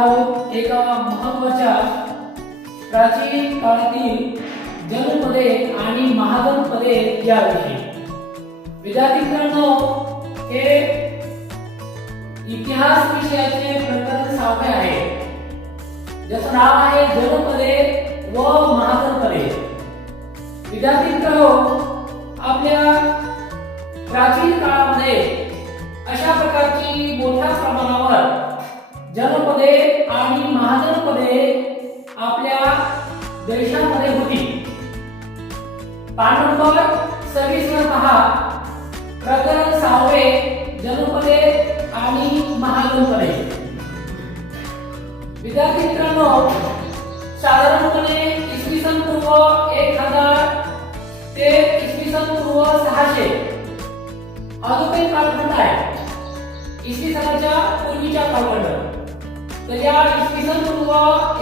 आहोत एका महत्त्वाच्या प्राचीन काळातील जनपदे आणि महाजनपदे याविषयी. विद्यार्थी मित्रांनो, हे इतिहास विषयाचे प्रकरण 6 आहे, ज्याचं नाव आहे जनपदे व महाजनपदे. विद्यार्थी मित्रांनो, आपल्या प्राचीन काळामध्ये अशा प्रकारची मोठ्या प्रमाणावर जनपदे आणि महाजनपदे आपल्या देशामध्ये होती. पान नंबर 26 वर पहा, प्रकरण 6 जनपदे आणि महाजनपदे. विद्यार्थी मित्रांनो, साधारणपणे इसवी सन पूर्व 1000 ते इसवी सन पूर्व 600 हा जो काही कालखंड आहे, इसवी सनाच्या पूर्वीचा कालखंड, तर या इसवी सन पूर्व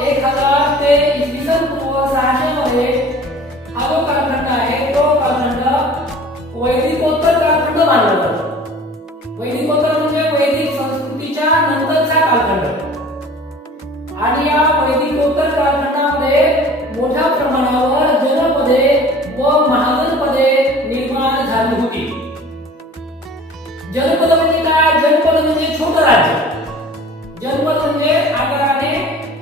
1000 ते इसवी सन पूर्व 600 मध्ये हा जो कालखंड आहे, तो कालखंड वैदिकोत्तर कालखंड मानला जातो. वैदिकोत्तर म्हणजे वैदिक संस्कृतीच्या नंतरचा कालखंड. आणि या वैदिकोत्तर कालखंडामध्ये मोठ्या प्रमाणावर जनपदे व महाजनपदे निर्माण झाली होती. जनपद म्हणजे काय? जनपद म्हणजे छोटं राज्य. जनपद म्हणजे आकाराने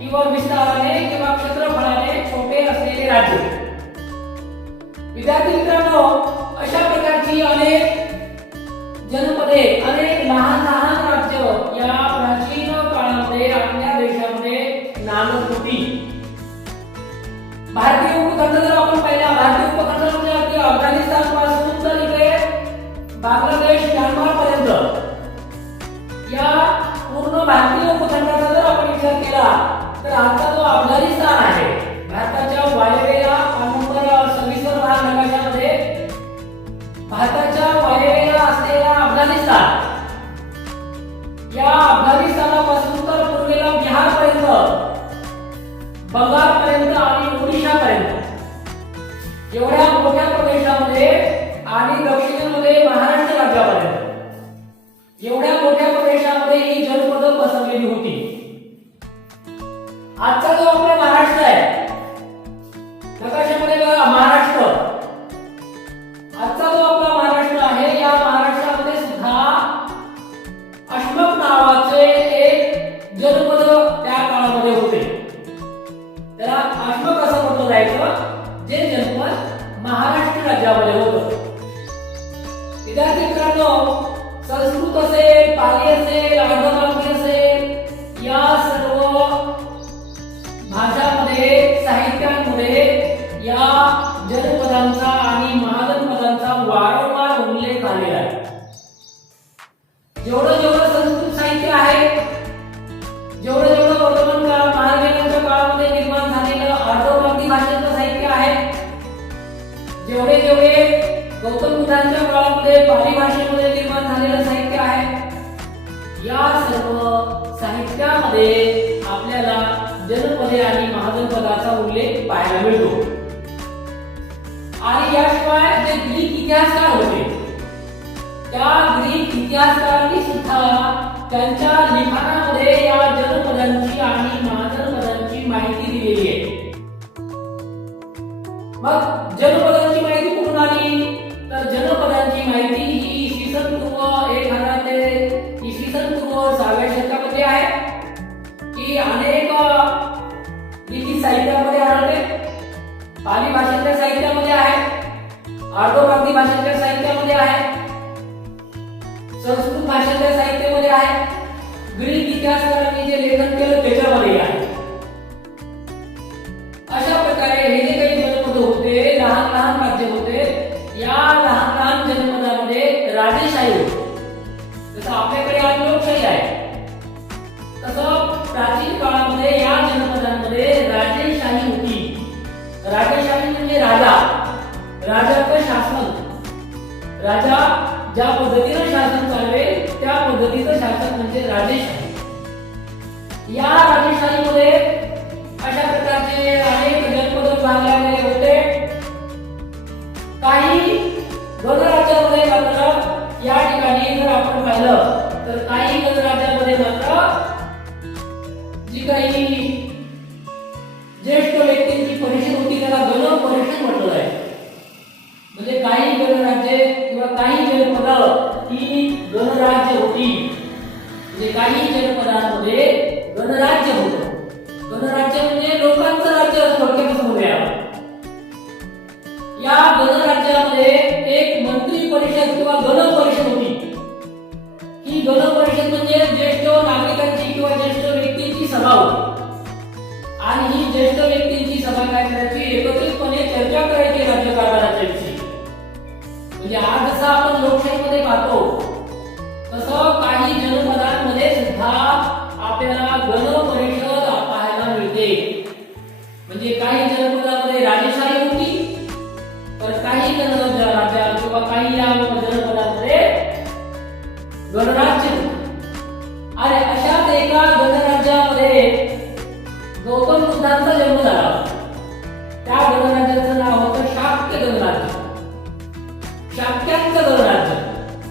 किंवा विस्ताराने किंवा क्षेत्रफळाने छोटे असलेले राज्य. विद्यार्थी मित्रांनो, अशा प्रकारची अनेक जनपदे, अनेक लहान लहान राज्य या प्राचीन काळामध्ये आपल्या देशामध्ये नांदत होती. भारतीय उपखंड जर आपण पाहिला, भारतीय उपखंड म्हणजे अगदी अफगाणिस्तान पासून तर इकडे बांगलादेश, म्यानमार पर्यंत या पूर्ण भारतीय उपखंडाचा जर आपण विचार केला तर आजचा जो अफगाणिस्तान आहे, भारताच्या वायव्येला नंबर 26 वर भाग नकाशामध्ये भारताच्या वायव्येला असलेला अफगाणिस्तान, या अफगाणिस्तानापासून तर पूर्वेला बिहार पर्यंत, बंगाल पर्यंत आणि ओडिशा पर्यंत एवढ्या मोठ्या प्रदेशामध्ये आणि दक्षिणेमध्ये महाराष्ट्र राज्यापर्यंत एवढ्या मोठ्या प्रदेशामध्ये ही जनपद पसरलेली होती. आजचा जो आपला महाराष्ट्र आहे, नकाशामध्ये बघा महाराष्ट्र, आजचा जो आपला महाराष्ट्र आहे, या महाराष्ट्रामध्ये सुद्धा अशमक नावाचे एक जनपद त्या काळामध्ये होते. त्याला अशमक असं म्हटलं जायचं, जे जनपद महाराष्ट्र राज्यामध्ये होतं. विद्यार्थी मित्रांनो, संस्कृत असेल, पाली असेल, अर्धवाक्य असेल, या सर्व भाषांमध्ये, साहित्यांमध्ये या जनपदांचा आणि महाजनपदांचा वारंवार उल्लेख आलेला आहे. जेवढं जेवढं संस्कृत साहित्य आहे, जेवढं जेवढं वर्तमान काळ महाराजांच्या काळामध्ये निर्माण झालेलं अर्धवाक्य भाषेचं साहित्य आहे, जेवढे जेवढे गौतम बुद्धांच्या काळामध्ये पाली भाषेमध्ये निर्माण झालेलं साहित्य आहे, या सर्व साहित्यामध्ये आपल्याला जनपदे आणि महाजनपदाचा उल्लेख पाहायला मिळतो. आणि याशिवाय जे ग्रीक इतिहासकार होते, त्या ग्रीक इतिहासकारांनी सुद्धा त्यांच्या लिखाणामध्ये या जनपदांची आणि महाजनपदांची माहिती दिलेली आहे. मग जनपदांची माहिती कुठून आली? तर जनपदांची माहिती ही इसवी सन पूर्व 1000 ते इसवी सन पूर्व 6व्या शतकामध्ये आहे, की अनेक ग्रीक साहित्यामध्ये आढळते, पाली भाषेच्या साहित्यामध्ये आहे, अर्धवाक्य भाषेच्या साहित्यामध्ये आहे, संस्कृत भाषेच्या साहित्यामध्ये आहे, ग्रीक इतिहासकारांनी जे लेखन केलं त्याच्यामध्ये आहे. अशा प्रकारे हे जे काही जनपद होते, लहान लहान राज्य होते, या लहान लहान जनपदामध्ये राजेशाही होती. जसं आपल्याकडे आज लोकशाही आहे, तसं प्राचीन काळामध्ये या जनपदांमध्ये राजेशाही होती. राजेशाही म्हणजे राजा, राजाचं शासन, राजा ज्या पद्धतीने शासन चालवेल त्या पद्धतीचं शासन म्हणजे राजेशाही. या राजेशाहीमध्ये अशा प्रकारचे अनेक जनपद विभागले गेले होते. काही गणराज्यामध्ये मात्र या ठिकाणी जर आपण पाहिलं तर काही गणराज्यामध्ये मात्र जी काही ज्येष्ठ व्यक्तींची परिषद होती त्याला गण परिषद म्हटलं आहे. म्हणजे काही गणराज्ये किंवा काही जनपद ही गणराज्य होती. म्हणजे काही जनपदांमध्ये गणराज्य होतं. गणराज्य म्हणजे लोकांचं राज्य थोडक्यात समजूया. या गणराज्यामध्ये एक मंत्री परिषद किंवा गण परिषद होती. ही गण परिषद म्हणजे ज्येष्ठ नागरिकांची किंवा ज्येष्ठ व्यक्तींची सभा होती. आणि ही ज्येष्ठ व्यक्तींची सभा काय करायची, एकत्रितपणे चर्चा करायची राज्यकारभाराच्या विषयी. म्हणजे आज जसं आपण लोकशाहीमध्ये पाहतो तसं काही जनपदांमध्ये सुद्धा आपल्याला गण परिषद पाहायला मिळते. म्हणजे काही जनपदांमध्ये राजेशाही होती, तर काही राज्यात किंवा काही जनपदांमध्ये गणराज्य. आणि अशाच एका गणराज्यामध्ये गौतम बुद्धांचा जन्म झाला. त्या गणराज्याचं नाव होतं शाक्य गणराज्य. शाक्यांचं गणराज्य,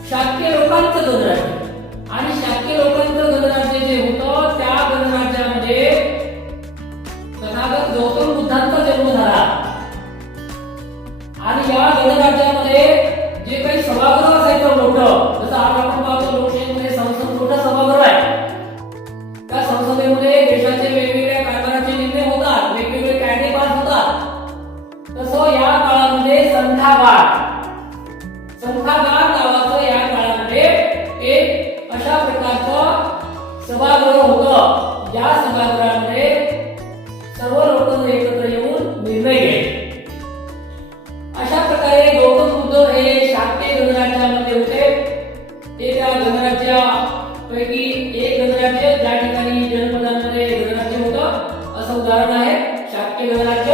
शाक्य लोकांचं गणराज्य. आणि शाक्य लोकांचं गणराज्य जे होतं त्या गणराज्यामध्ये तथागत गौतम बुद्धांचा जन्म झाला. आणि या गणराज्यामध्ये जे काही सभागृह असायचं मोठं, जसं आज आपण पाहतो लोकशाहीमध्ये संसद मोठं सभागृह आहे. त्या संसदेमध्ये देशाचे वेगवेगळ्या कारभाराचे निर्णय होतात, वेगवेगळे कायदे पास होतात. तसं या काळामध्ये संथागार नावाचं या काळामध्ये एक अशा प्रकारचं सभागृह होतं. ज्या सभागृहामध्ये सर्व लोक एकत्र येऊन निर्णय घ्यायचे. अशा प्रकारे गौतम बुद्ध हे शाक्य गणराज्यामध्ये होते. ते त्या गणराज्यापैकी एक गणराज्य ज्या ठिकाणी जनपदांमध्ये गणराज्य होतं असं उदाहरण आहे शाक्य गणराज्य.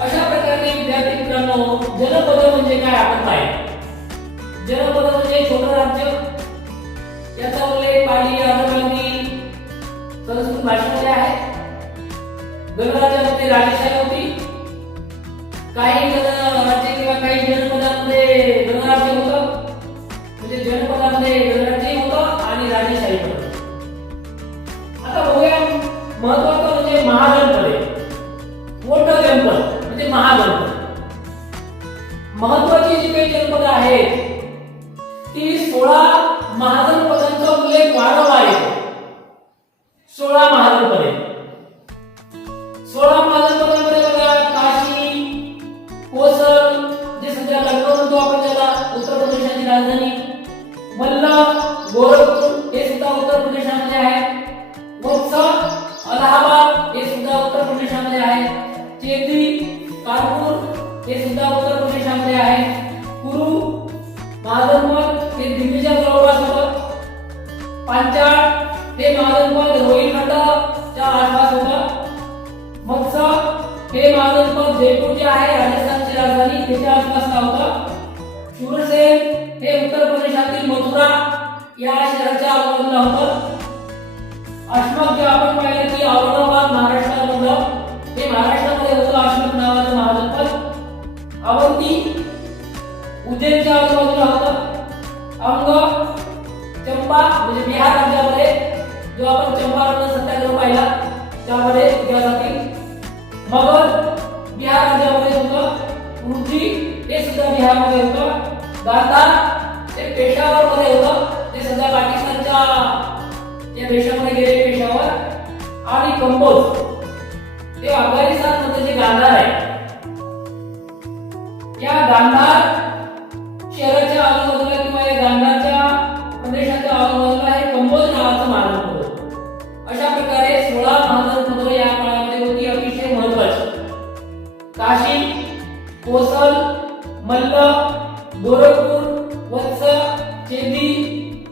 अशा प्रकारे विद्यार्थी मित्रांनो, जनपद म्हणजे काय आपण पाहिजे. जनपद म्हणजे छोटं राज्य. याचा उल्लेख पाली आदिवासी संस्कृत भाषेमध्ये आहे. गणराज्यामध्ये राजेशाही होती. काही राज्य किंवा काही जनपदांमध्ये गणराज्य होतं. म्हणजे जनपदांमध्ये गणराज्य होतं आणि राजेशाही होतं. आता बघूया महत्त्वाचं म्हणजे महाजनपद. मोठं जनपद म्हणजे महाजनपद. महत्त्वाची जी काही जनपद आहेत ती 16 महाजनपदांचा उल्लेख वारंवार येतो. 16 महाजनपदे. 16 महाजनपदांमध्ये बघा काशी, कोसल जे सध्या लखनौ म्हणतो आपण त्याला, उत्तर प्रदेशाची राजधानी, मल्ल, गोरखपूर हे सुद्धा उत्तर प्रदेशामध्ये आहे. वत्स, अलाहाबाद हे सुद्धा उत्तर प्रदेशामध्ये आहे. चेदी, कानपूर हे सुद्धा उत्तर प्रदेशामध्ये आहे. कुरू महाजनपद हे दिल्लीच्या जवळपास होतं. पांचाळ हे महाजनपद रोहिलखंडच्या आसपास होतं. मत्स्य हे महाजनपद जयपूर जे आहे राजस्थानची राजधानी त्याच्या आसपास होतं. शूरसेन हे उत्तर प्रदेशातील मथुरा या शहराच्या आजूबाजूला होतं. अशमक जे आपण पाहिलं की औरंगाबाद महाराष्ट्रामधलं हे महाराष्ट्रामध्ये होतं अशमक नावाचं महाजनपद. अवंती उज्जैनच्या आजूबाजूला होतं. अंग चंपा म्हणजे बिहार राज्यामध्ये जो आपण चंपारण सत्याग्रह पाहिला त्यामध्ये इतिहासातील. मगध बिहार राज्यामध्ये होतं. रुची हे सुद्धा बिहारमध्ये होतं. गांधार हे पेशावर मध्ये होतं, ते सध्या पाकिस्तानच्या या देशामध्ये गेले पेशावर. आणि कंबोज हे अफगाणिस्तान मध्ये जे गांधार आहे या गांधार शहराच्या आजूबाजूला किंवा या गांधारच्या प्रदेशाच्या आजूबाजूला हे कंबोज नावाचं महाजनपद होतं. अशा प्रकारे 16 महाजनपद या काळामध्ये होती अतिशय महत्त्वाची. काशी, कोसल, मल्ल, गोरखपूर, वत्स, चेदी,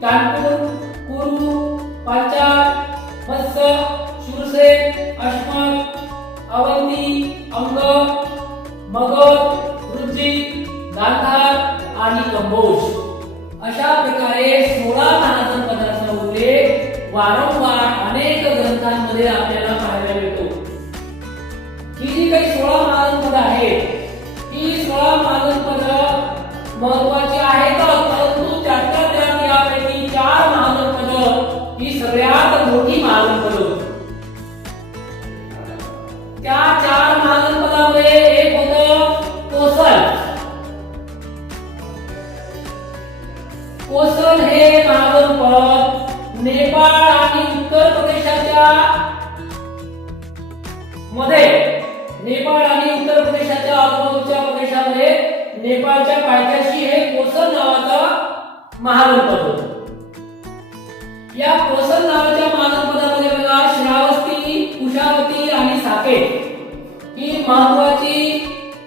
कानपूर, कुरू, पांचाळ, मत्स्य, शूरसेन, अशमक, अवंती, अंग, मगध, रुची, गांधार आणि कंबोज अशा प्रकारे 16 महाजनपदांचा उल्लेख वारंवार अनेक ग्रंथांमध्ये आपल्याला पाहायला मिळतो. ही जी काही 16 महाजनपद आहेत ही 16 महाजनपद महत्त्वाची आहेत, परंतु त्यातल्या त्यात यापैकी 4 महाजनपद ही सगळ्यात मोठी महाजनपद कोसल हे महाजनपद नेपाळ आणि उत्तर प्रदेशाच्या मध्ये, नेपाळ आणि उत्तर प्रदेशाच्या आजूबाजूच्या प्रदेशामध्ये नेपाळच्या पायथ्याशी हे कोसल नावाचा महाजनपद होतं. या कोसल नावाच्या महाजनपदामध्ये बघा श्रावस्ती, कुशावती आणि साकेत ही महत्वाची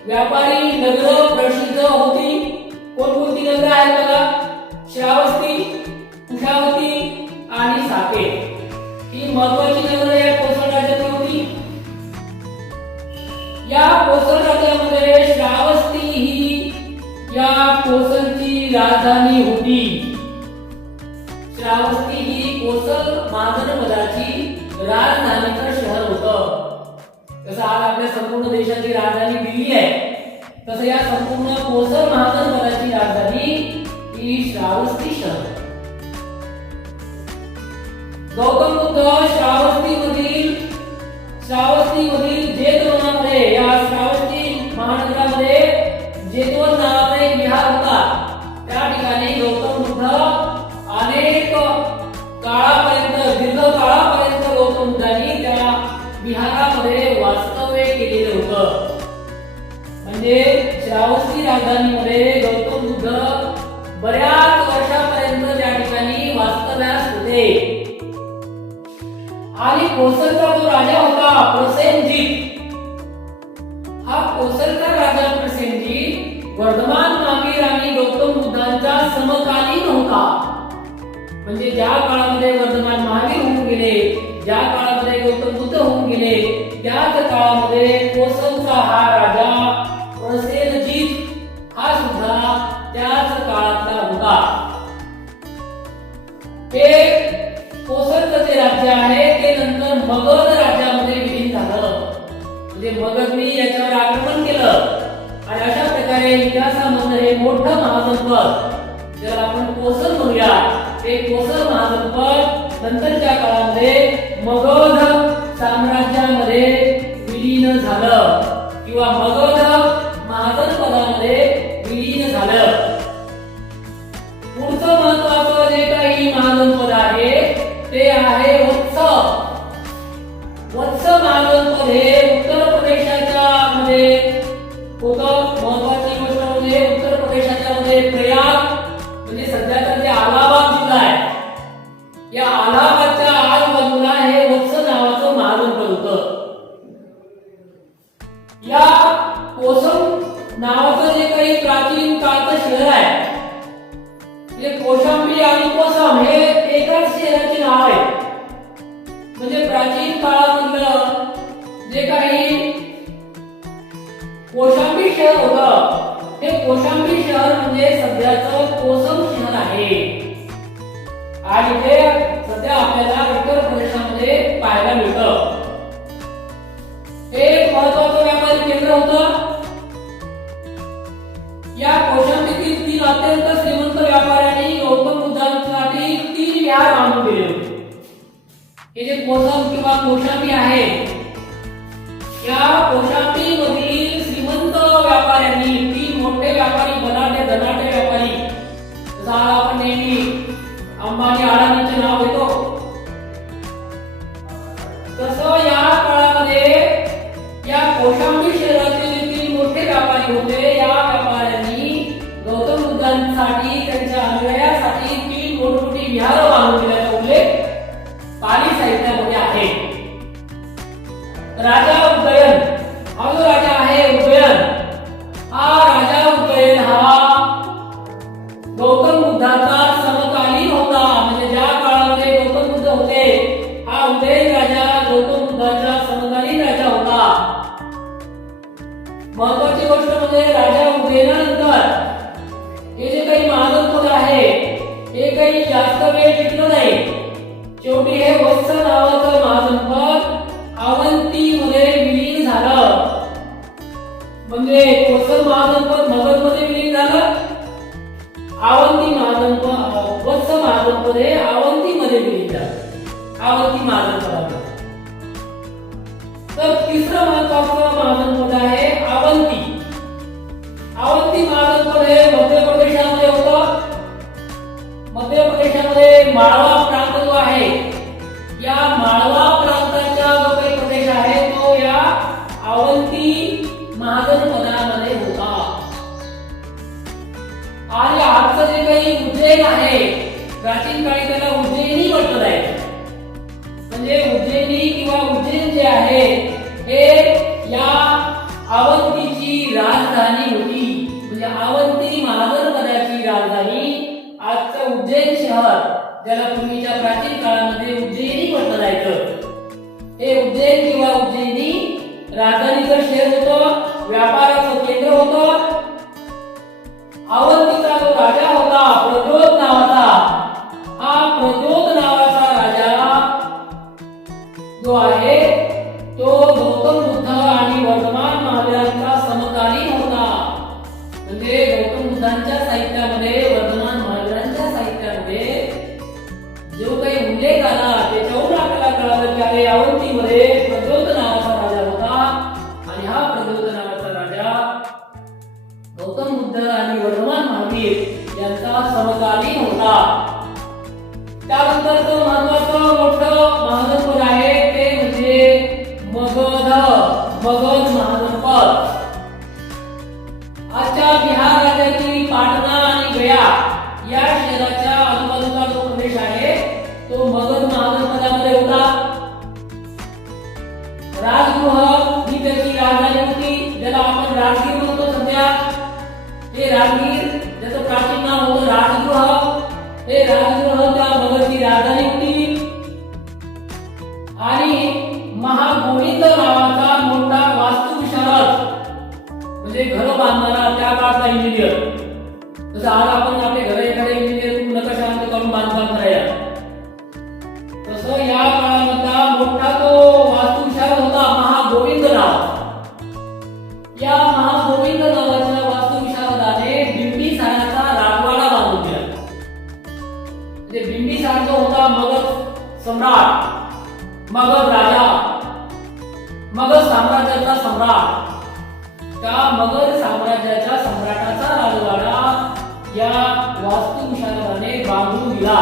व्यापारी नगर प्रसिद्ध होती. कोणकोणती नगरं आहेत बघा? श्रावस्ती, कुशावती आणि साकेत ही महत्वाची नगरं या कोसल राज्यात होती. या कोसल राज्यामध्ये श्रावस्ती ही या कोसलची राजधानी होती. श्रावस्ती ही कोसल महाजनपदाची राजधानीचं शहर होतं. जसं आज आपल्या संपूर्ण देशाची राजधानी दिल्ली आहे, तसं या संपूर्ण कोसल महाजनपदाची राजधानी ही श्रावस्ती शहर. गौतम बुद्ध श्रावस्तीमधील जेतवनामध्ये, या श्रावस्ती महानगरामध्ये जेतवन नावाचा एक विहार होता. त्या ठिकाणी गौतम बुद्ध अनेक काळापर्यंत, दीर्घ काळापर्यंत गौतम बुद्धांनी त्या विहारामध्ये वास्तव्य केलेलं होतं. म्हणजे श्रावस्ती राजधानीमध्ये गौतम बुद्ध बऱ्याच वर्षापर्यंत त्या ठिकाणी वास्तव्यास होते. आणि कोसलचा जो राजा होता प्रसेनजीत, हा कोसलचा राजा प्रसेनजीत वर्धमान महावीर आणि गौतम बुद्धांचा समकालीन होता. म्हणजे ज्या काळामध्ये वर्धमान महावीर होऊन गेले, ज्या काळामध्ये गौतम बुद्ध होऊन गेले, त्याच काळामध्ये कोसलचा हा राजा प्रसेनजीत हा सुद्धा त्याच काळातला होता. हे कोसलचं जे राज्य आहे ते नंतर मगध राज्यामध्ये विलीन झालं. म्हणजे मगधने याच्यावर आक्रमण केलं आणि अशा प्रकारे इतिहासामध्ये हे मोठं महाजनपद, ज्याला आपण कोसल म्हणूया, ते कोसल महाजनपद नंतरच्या काळामध्ये मगध साम्राज्यामध्ये विलीन झालं किंवा मगध महाजनपदामध्ये विलीन झालं. पुढचं महत्वाचं जे काही महाजनपद आहे ते आहे वत्स. वत्स महाजनपद हे उत्तर प्रदेशाच्या मध्ये होतं. महत्वाची गोष्ट म्हणजे उत्तर प्रदेशाच्या मध्ये प्रयाग म्हणजे सध्याचा जे अलाहाबाद जिल्हा आहे, या अलाहाबादच्या आजूबाजूला हे वत्स नावाचं महाजनपद होतं. या कोसम नावाचं जे काही प्राचीन काळचं शहर आहे, कौशांबी आणि कोसम हे एकाच शहराचे नाव आहे. म्हणजे प्राचीन काळामधलं जे काही कौशांबी शहर होतं, हे कौशांबी शहर म्हणजे सध्याचं कोसम शहर आहे. आणि ते सध्या आपल्याला उत्तर प्रदेशामध्ये पाहायला मिळतं. हे एक महत्त्वाचं व्यापारी केंद्र होतं. या कौशांबीतील 3 अत्यंत श्रीमंत व्यापाऱ्यांनी गौतम बुद्धांसाठी 3 विहार बांधून दिले होते. हे जे कोसम किंवा कौशांबी आहे, या कौशांबी मधील श्रीमंत व्यापाऱ्यांनी 3 मोठे व्यापारी, धनाढ्य व्यापारी, जसं आपण नेहमी अंबानी अडाणीचे नाव घेतो, तसं या काळामध्ये या कौशांबी शहराचे जे 3 मोठे व्यापारी होते, या व्यापाऱ्यांनी गौतम बुद्धांसाठी, त्यांच्या अनुयायांसाठी 3 मोठमोठी विहार बांधून दिल्याचा उल्लेख पाली साहित्यामध्ये आहे. राजा उदयन, हा जो राजा आहे उदयन, हा राजा उदयन हा गौतम बुद्धाचा समकालीन होता. म्हणजे ज्या काळामध्ये गौतम बुद्ध होते, हा उदयन राजा गौतम बुद्धाचा समकालीन राजा होता. महत्वाची गोष्ट म्हणजे राजा उदयनानंतर हे जे काही महाजनपद आहे, हे काही जास्त वेळ टिकलं नाही. शेवटी हे वत्स नावाचं महाजनपद अवंतीमध्ये विलीन झालं. म्हणजे कोसल महाजनपद मगधमध्ये विलीन झालं, अवंती महाजनपद, वत्स महाजनपद हे अवंतीमध्ये विलीन झालं, अवंती महाजनपदामध्ये. तर तिसरं महत्वाचं महाजनपद आहे अवंती. अवंती महाजनपद हे मध्य प्रदेशामध्ये होतं. मध्य प्रदेशामध्ये माळवा प्रांत जो आहे, या माळवा प्रांताचा जो काही प्रदेश आहे तो या अवंती महाजन पदामध्ये होता. आणि आजचं जे काही उज्जैन आहे, प्राचीन काळी त्याला उज्जैनी म्हटलं जायचं. म्हणजे उज्जैनी किंवा उज्जैन जे आहे हे या अवंतीची राजधानी होती. म्हणजे अवंती महाजन पदाची राजधानी आजचं उज्जैन शहर, ज्याला पूर्वीच्या प्राचीन काळामध्ये उज्जैनी म्हटलं जायचं, हे उज्जैन किंवा उज्जैनी राजधानीचं शहर होतं, व्यापाराचं केंद्र होतं. अवंतीचा जो राजा होता प्रद्योत नावाचा, हा प्रद्योत नावाचा राजा जो आहे तो गौतम बुद्ध आणि वर्धमान महावीरांचा समकालीन होता. म्हणजे गौतम बुद्धांच्या साहित्यामध्ये, वर्धमान महावीरांच्या साहित्यामध्ये जो काही उल्लेख आला त्याच्यावरून आपल्याला कळालं की अरे अवंतीमध्ये प्रद्योत नावाचा राजा होता. आणि हा प्रद्योत नावाचा राजा गौतम बुद्ध आणि वर्धमान महावीर यांचा समकालीन होता. त्यानंतरचं महत्वाचं मोठं महाजनपद आहे ते म्हणजे मगध महाजनपद. आजच्या बिहार राज्यातील पाटणा आणि गया या शहराच्या आजूबाजूचा जो प्रदेश आहे तो मगध महाजनपदामध्ये होता. राजगृह ही त्याची राजधानी होती, ज्याला आपण राजगीर म्हणतो सध्या. हे राजगीर, ज्याचं प्राचीन नाव होतं राजगृह, हे राजगृह त्या मगधची राजधानी होती. आणि महागोविंद नावाचा मोठा वास्तुविशारद, म्हणजे घर बांधणारा त्या काळचा इंजिनियर. जसं आज आपण आपले घर एखाद्या इंजिनियर नकाशांत करून बांधकाम करायला, तसं या काळामधला मोठा तो वास्तुविशारद होता महागोविंद नाव. या महागोविंद नावाच्या वास्तुविशारदाने बिंबिसाराचा राजवाडा बांधून दिला. म्हणजे बिंबिसार जो होता मगध सम्राट, मगध राजा, मगध साम्राज्याचा सम्राट, त्या मगध साम्राज्याच्या सम्राटाचा राजवाडा या वास्तुविशारदाने बांधून दिला.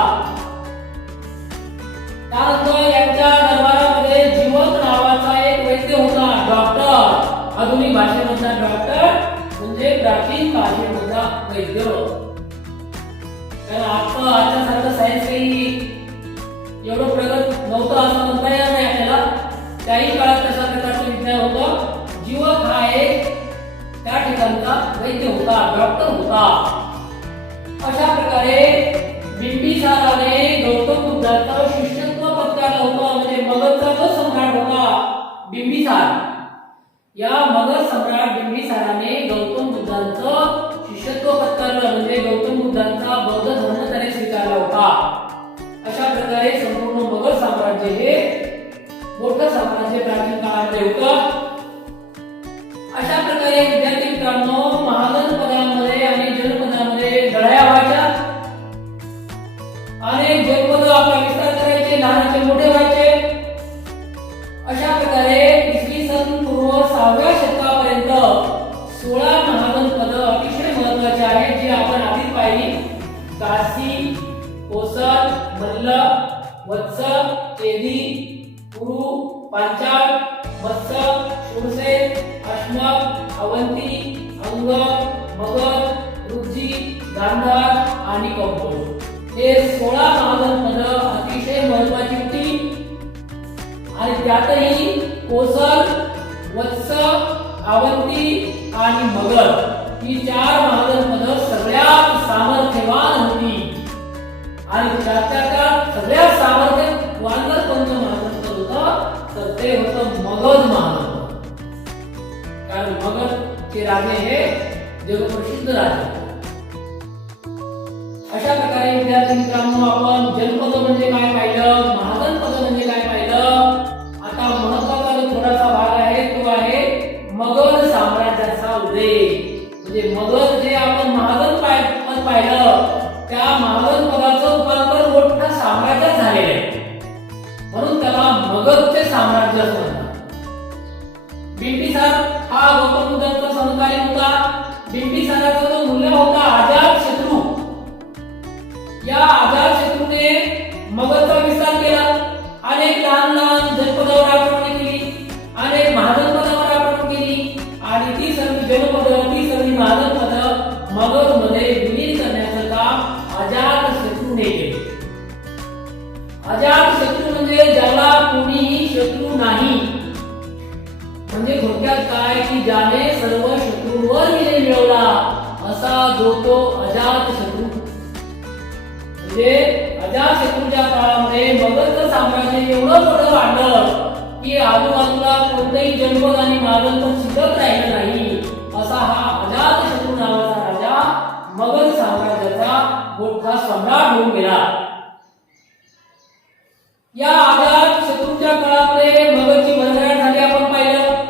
त्यानंतर यांच्या दरबारामध्ये जीवक नावाचा एक वैद्य होता, डॉक्टर. आधुनिक भाषेमधला डॉक्टर म्हणजे प्राचीन भाषेमधला वैद्य. कारण आजच्या सारखं सायन्स काही एवढं प्रगत नव्हतं असं म्हणता येणार नाही आपल्याला. त्याही काळात तशा प्रकारचं विज्ञान होतं. जीवक हा एक त्या ठिकाणचा वैद्य होता, डॉक्टर होता. अशा प्रकारे बिंबिसाराने गौतम बुद्धाचं शिष्यत्व पत्करलं होतं. म्हणजे मगधचा जो सम्राट होता बिंबिसार, या मगध सम्राट बिंबिसाराने गौतम बुद्धांचं शिष्यत्व पत्करलं. म्हणजे गौतम बुद्धांचा बौद्ध धर्म त्याने स्वीकारला होता. अशा प्रकारे संपूर्ण मगध साम्राज्य हे मोठं साम्राज्य प्राचीन काळामध्ये होतं. अशा प्रकारे विद्यार्थी मित्रांनो, महाजन पदांमध्ये आणि जनपदांमध्ये लढाया व्हायच्या. अनेक जनपद आपला विस्तार करायचे, लहानाचे मोठे व्हायचे. अशा प्रकारे इसवी सन पूर्व 6व्या शतकापर्यंत 16 महाजन पद अतिशय महत्त्वाचे आहेत, जे आपण आधी पाहिली. काशी, कोसल, मल्ल, वत्स, चेदी, पुरु, पांचाळ, मत्स्य, शूरसेन, अश्मक, अवंती, अंग, मगध, रुची, गांधार आणि कंपोज. हे 16 महाजन पद अतिशय महत्त्वाची होती. आणि त्यातही कोसल, वत्स, अवंती आणि मगध ही 4 महाजन पद सगळ्यात सामर्थ्यवान होती. आणि त्यात सगळ्यात सामर्थ्यवान जर कोणतं महाजन पद होतं तर ते होतं मगध महाजन. कारण मगधचे राजे हे जगप्रसिद्ध राजे. अशा प्रकारे विद्यार्थी मित्रांनो, आपण जनपद म्हणजे काय पाहिलं, महाजन पद म्हणजे काय पाहिलं. आता महत्त्वाचा जो थोडासा भाग आहे तो आहे मगध साम्राज्याचा उदय. म्हणजे मगध जे आपण महाजन पद पाहिलं, त्या महाजन पदाचं रूपांतर मोठ्या साम्राज्यात झालेलं आहे, म्हणून त्याला मगधचे साम्राज्य असं म्हणतात. बिंबिसार हा गौतम बुद्धांचा समकालीन होता. बिंबिसाराचा जो मूल्य होता अजातशत्रू, या जो तो अजातशत्रू, म्हणजे अजातशत्रूच्या काळामध्ये मगध साम्राज्य एवढं मोठं वाढलं की आजूबाजूला कोणतेही जनपद आणि मागण पण शिल्लक राहिलं नाही. असा हा अजातशत्रू नावाचा राजा मगध साम्राज्याचा मोठा सम्राट होऊन गेला. या अजातशत्रूच्या काळामध्ये मगधची भरभराट झाली आपण पाहिलं.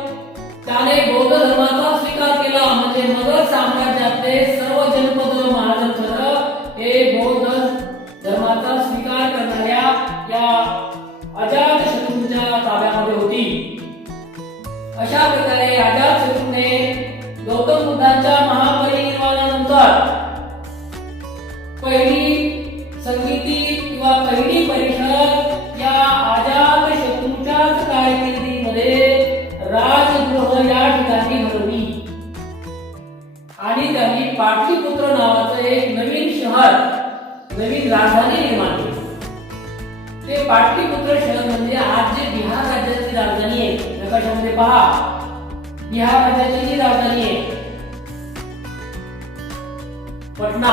त्याने बौद्ध धर्माचा स्वीकार केला, म्हणजे मगध साम्राज्यातले सर्व जनपद महाजनपद हे बौद्ध धर्माचा स्वीकार करणाऱ्या या अजातशत्रूच्या ताब्यामध्ये होती. अशा प्रकारे अजातशत्रूने गौतम बुद्धांच्या महापरिनिर्वाणानंतर पहिली संगीती किंवा पहिली परिषद या अजातशत्रूच्याच कारकिर्दीमध्ये राजगृह या ठिकाणी भरवली आणि त्यांनी पाटलीपुत्र नावाचं एक नवीन शहर, नवीन राजधानी निर्माण केली. ते पाटलीपुत्र शहर म्हणजे आज जे बिहार राज्याची राजधानी आहे, नकाशामध्ये पहा, बिहार राज्याची जी राजधानी आहे पटना,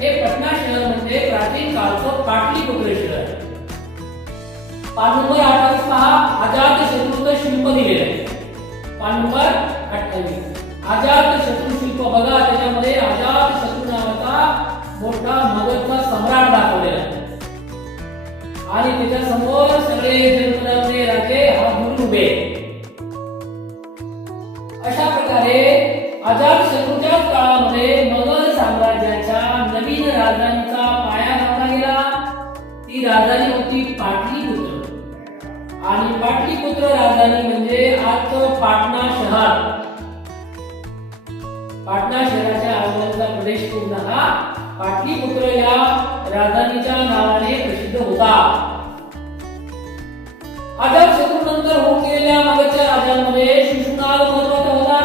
हे पटना शहर म्हणजे प्राचीन काळचं पाटलीपुत्र शहर. पान नंबर 28 पहा, अजातशत्रूचं शिल्प दिलेलं आहे. पान नंबर 28 अजातशत्रू शिल्प बघा, त्याच्यामध्ये अजातशत्रू नावाचा मोठा मगधचा सम्राट दाखवलेला आहे आणि त्याच्या समोर सगळे जनपदांचे राजे हात धरून उभे. अशा प्रकारे अजातशत्रूच्या काळामध्ये मगध साम्राज्याच्या नवीन राजधानीचा पाया घातला गेला. ती राजधानी होती पाटलीपुत्र आणि पाटलीपुत्र राजधानी म्हणजे आजचं पाटणा शहर. पाटणा शहराच्या आजूबाजूचा प्रदेश पूर्ण हा पाटलीपुत्र या राजधानीच्या नावाने प्रसिद्ध होता. अजातशत्रू नंतर होऊन गेलेल्या मगधच्या राजांमध्ये शिशुनाग महत्वाचा होता.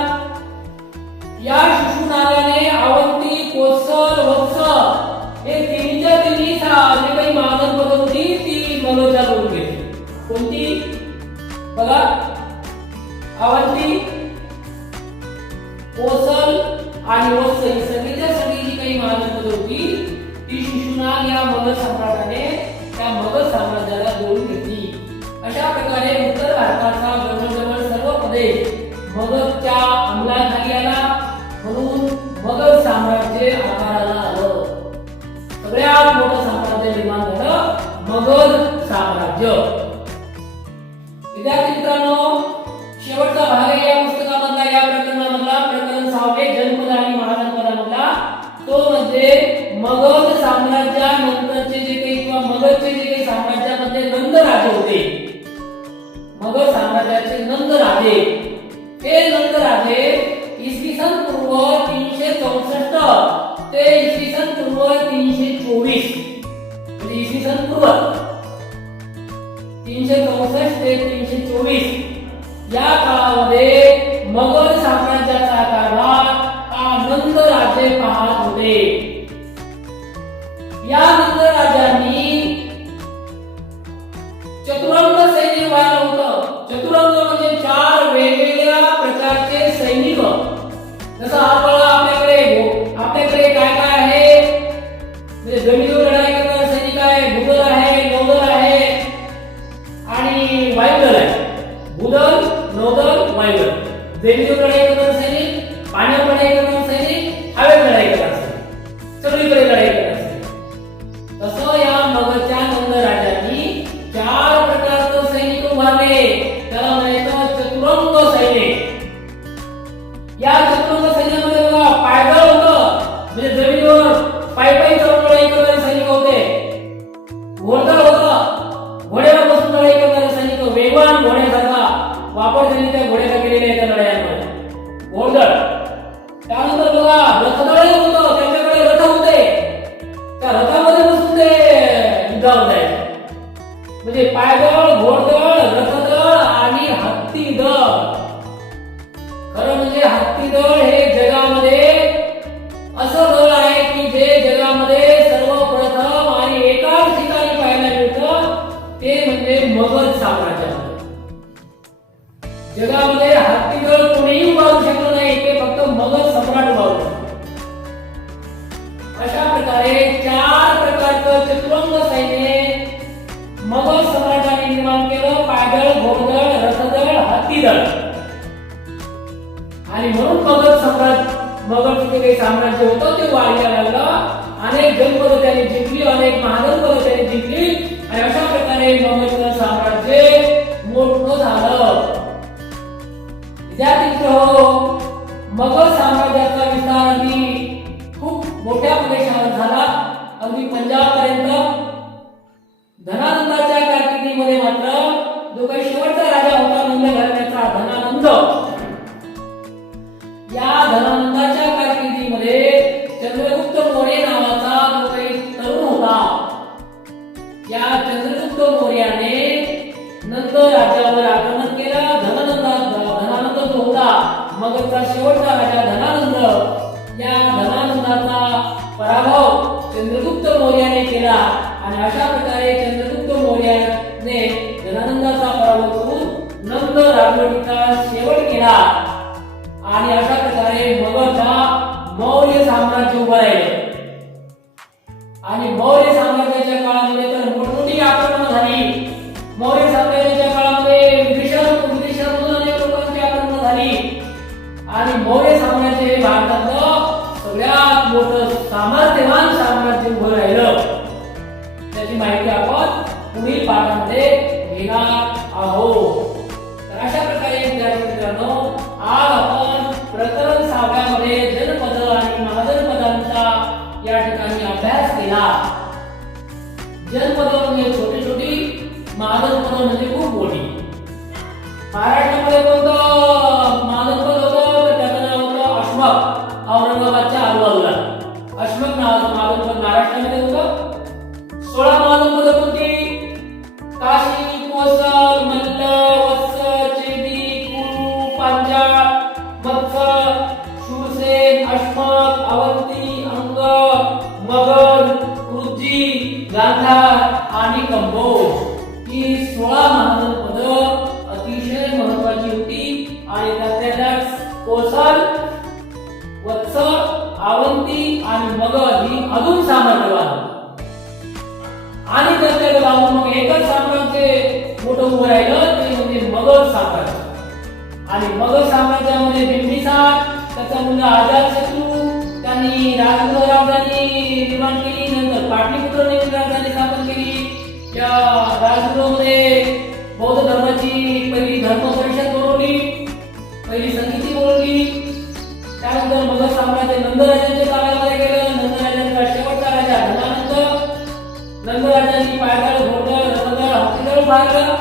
या शिशुनागाने अवंती, कोसल, वत्स हे तिन्हीच्या तिन्ही जे काही मागण पद होती ती मगधला करून घेतली. कोणती बघा, अवंती, कोसल आणि वत्स ही सगळीच्या सगळी जी काही महाजनपद होती ती शिशुनाग या मगध सम्राटाने त्या मगध साम्राज्याला जोडून घेतली. अशा प्रकारे उत्तर भारताचा जवळजवळ सर्व प्रदेश मगधच्या अंमलाखाली आला, म्हणून मगध साम्राज्य आकाराला आलं. सगळ्यात मोठं साम्राज्य निर्माण झालं मगध साम्राज्य. विद्यार्थी मित्रांनो, शेवटचा भाग आहे या पुस्तकामधला, या प्रकरणामधला, प्रकरण 6 जनपद आणि महाजनपदामधला, तो म्हणजे मगध साम्राज्यानंतरचे जे काही किंवा मगधचे जे काही साम्राज्यामध्ये नंद राजे होते, मगध साम्राज्याचे नंद राजे, ते नंद राजे इसवी सन पूर्व 364 ते इसवी सन पूर्व 324, म्हणजे इसवी सन पूर्व 364 ते 324 या काळामध्ये मगध साम्राज्याचा कारभार हा नंद राजे पाहत होते. या नंद राजांनी चतुरंग सैन्य उभारलं होतं. चतुरंग म्हणजे 4 वेगवेगळ्या प्रकारचे सैनिक. जसं आपल्याकडे काय काय आहे, म्हणजे जमिनीवर लढाई करणारे सैनिक आहे, भूदल आहे, नौदल आहे आणि वायुदल आहे. भूदल, नौदल, वायुदल. जमिनीवर लढाई करणारे सैनिक, पाण्यावर लढाई करणारे सैनिक, हवेत लढाई करणारे सैनिक, सगळीकडे लढाई करणारे सैनिक. तसं या मगधच्या नंद राजांनी 4 प्रकारचं सैनिक उभारले. त्याला म्हणायचं चतुरंग सैन्य. या चतुरंग सैन्यामध्ये बघा पायदळ होतं, म्हणजे जमिनीवर पायी चालून लढाई करणारे सैनिक होते. घोडदळ होतं, घोड्यावर बसून लढाई करणारे सैनिक, वेगवान घोड्यासारखा वापर त्यांनी त्या घोड्याला केलेल्या आहे त्या लढायांमध्ये, घोडदळ. त्यानंतर बघा रथदळ होतं, त्यांच्याकडे रथ होते, त्या रथामध्ये बसून ते युद्धावर जायचे. म्हणजे पायदळ, घोडदळ, रथदळ आणि हत्तीदळ. खरं म्हणजे हत्तीदळ हे जगामध्ये असं दळ आहे की जे जगामध्ये सर्वप्रथम आणि एकाच ठिकाणी पाहायला मिळतं, ते म्हणजे मगध साम्राज्यामध्ये. जगामध्ये हत्तीदळ कोणीही उभारू शकलं नाही, ते फक्त मगध सम्राट उभारू शकतो. प्रकारे 4 प्रकारचं चतुरंग सैन्य मगध सम्राटाने निर्माण केलं. पायदळ, घोडदळ, रथदळ, हत्तीदळ. आणि म्हणून मगध सम्राट मगधचे काही साम्राज्य होतं ते वाढायला लागलं. अनेक जनपद त्यांनी जिंकली, अनेक महाजनपद त्यांनी जिंकली आणि अशा प्रकारे मगधचं साम्राज्य मोठं झालं. विद्यार्थी हो, मगध साम्राज्याचा विस्तार अगदी खूप मोठ्या प्रदेशावर झाला, अगदी पंजाब पर्यंत. धनानंदाच्या कारकिर्दीमध्ये मात्र जो काही शेवटचा राजा होता नंद घराण्याचा धनानंद, या धनानंदाच्या कारकिर्दीमध्ये चंद्रगुप्त मौर्य नावाचा जो काही तरुण होता, या चंद्रगुप्त मौर्याने नंद राज्यावर आक्रमण केलं. धनानंद जो होता मगधचा शेवटचा राजा धनानंद, या धनानंदाचा पराभव चंद्रगुप्त मौर्याने केला आणि अशा प्रकारे चंद्रगुप्त मौर्याने धनानंदाचा पराभव करून नंद राजवटीचा शेवट केला आणि अशा प्रकारे मगधचा मौर्य साम्राज्य उभं राहिलं. आणि मौर्य साम्राज्याच्या काळामध्ये तर मोठमोठी आक्रमण झाली. मौर्य साम्राज्याच्या काळामध्ये विदेशातून अनेक लोकांची आक्रमण झाली आणि मौर्य साम्राज्य हे भारतातलं सगळ्यात मोठं सामर्थ्यवान साम्राज्य उभं राहिलं. त्याची माहिती आपण पुढील पाठामध्ये घेणार आहोत. तर अशा प्रकारे विद्यार्थी मित्रांनो, आज आपण प्रकरण 6 मध्ये जनपद आणि महाजनपदांचा या ठिकाणी अभ्यास केला. जनपद म्हणजे छोटी छोटी, महाजनपद म्हणजे खूप मोठी. महाराष्ट्रामध्ये कोणतं महाजनपद होतं तर त्याचं नाव होतं अशमक. औरंगाबादच्या आजूबाजूला अशमक नावाचं महाजनपद महाराष्ट्रामध्ये होतं. 16 महाजनपद कोणती? काशी, कोसल, मल्ल, वत्स, चेदी, कुरु, पांचाळ, मत्स्य, शूरसेन, अशमक, अवंती, अंग, मगध, कुरुजी, गांधार आणि कंबोज. ही 16 महाजनपद अतिशय महत्त्वाची होती आणि त्यात कोसल, वत्स, अवंती आणि मगध ही अजून सामर्थ्यवान होती. आणि त्याच्या बाजूला मग एकच साम्राज्य मोठं उभं राहिलं ते म्हणजे मगध साम्राज्य. आणि मगध साम्राज्यामध्ये बिंबिसार, त्याचा मुलगा अजातशत्रू, त्यांनी राजगृह राजधानी निर्माण केली. नंतर पाटलिपुत्र नवीन राजधानी स्थापन केली. या राजगृहामध्ये बौद्ध धर्माची पहिली धर्म परिषद बोलवली, पहिली समिती बोलवली. त्यानंतर मगध साम्राज्य नंद राजांच्या काळामध्ये गेलं. नंद राजांचा शेवटचा राजा धनानंद. नंद राजांनी पायदळ, घोडदळ, रथदळ, हत्तीदळ उभारलं.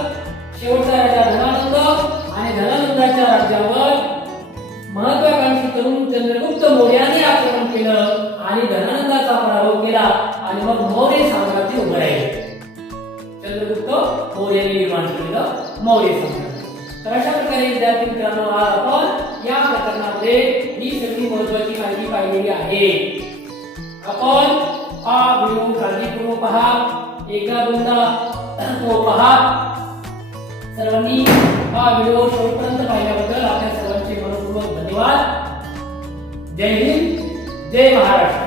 शेवटचा राजा धनानंद आणि धनानंदाच्या राज्यावर महत्वाकांक्षी तरुण चंद्रगुप्त मौर्याने आक्रमण केलं आणि धनानंदाचा पराभव केला आणि मग मौर्य साम्राज्य उभं राहिलं. चंद्रगुप्त मौर्याने निर्माण केलेलं मौर्य साम्राज्य. तर अशा प्रकारे विद्यार्थी मित्रांनो, आज आपण या प्रकरणामध्ये ही सगळी महत्वाची माहिती पाहिलेली आहे. आपण हा व्हिडिओ काळजीपूर्वक पहा, एकदा दोनदा तो पहा. सर्वांनी हा व्हिडिओ शेवटपर्यंत पाहिल्याबद्दल आपल्या सर्वांचे मनपूर्वक धन्यवाद. जय हिंद, जय महाराष्ट्र.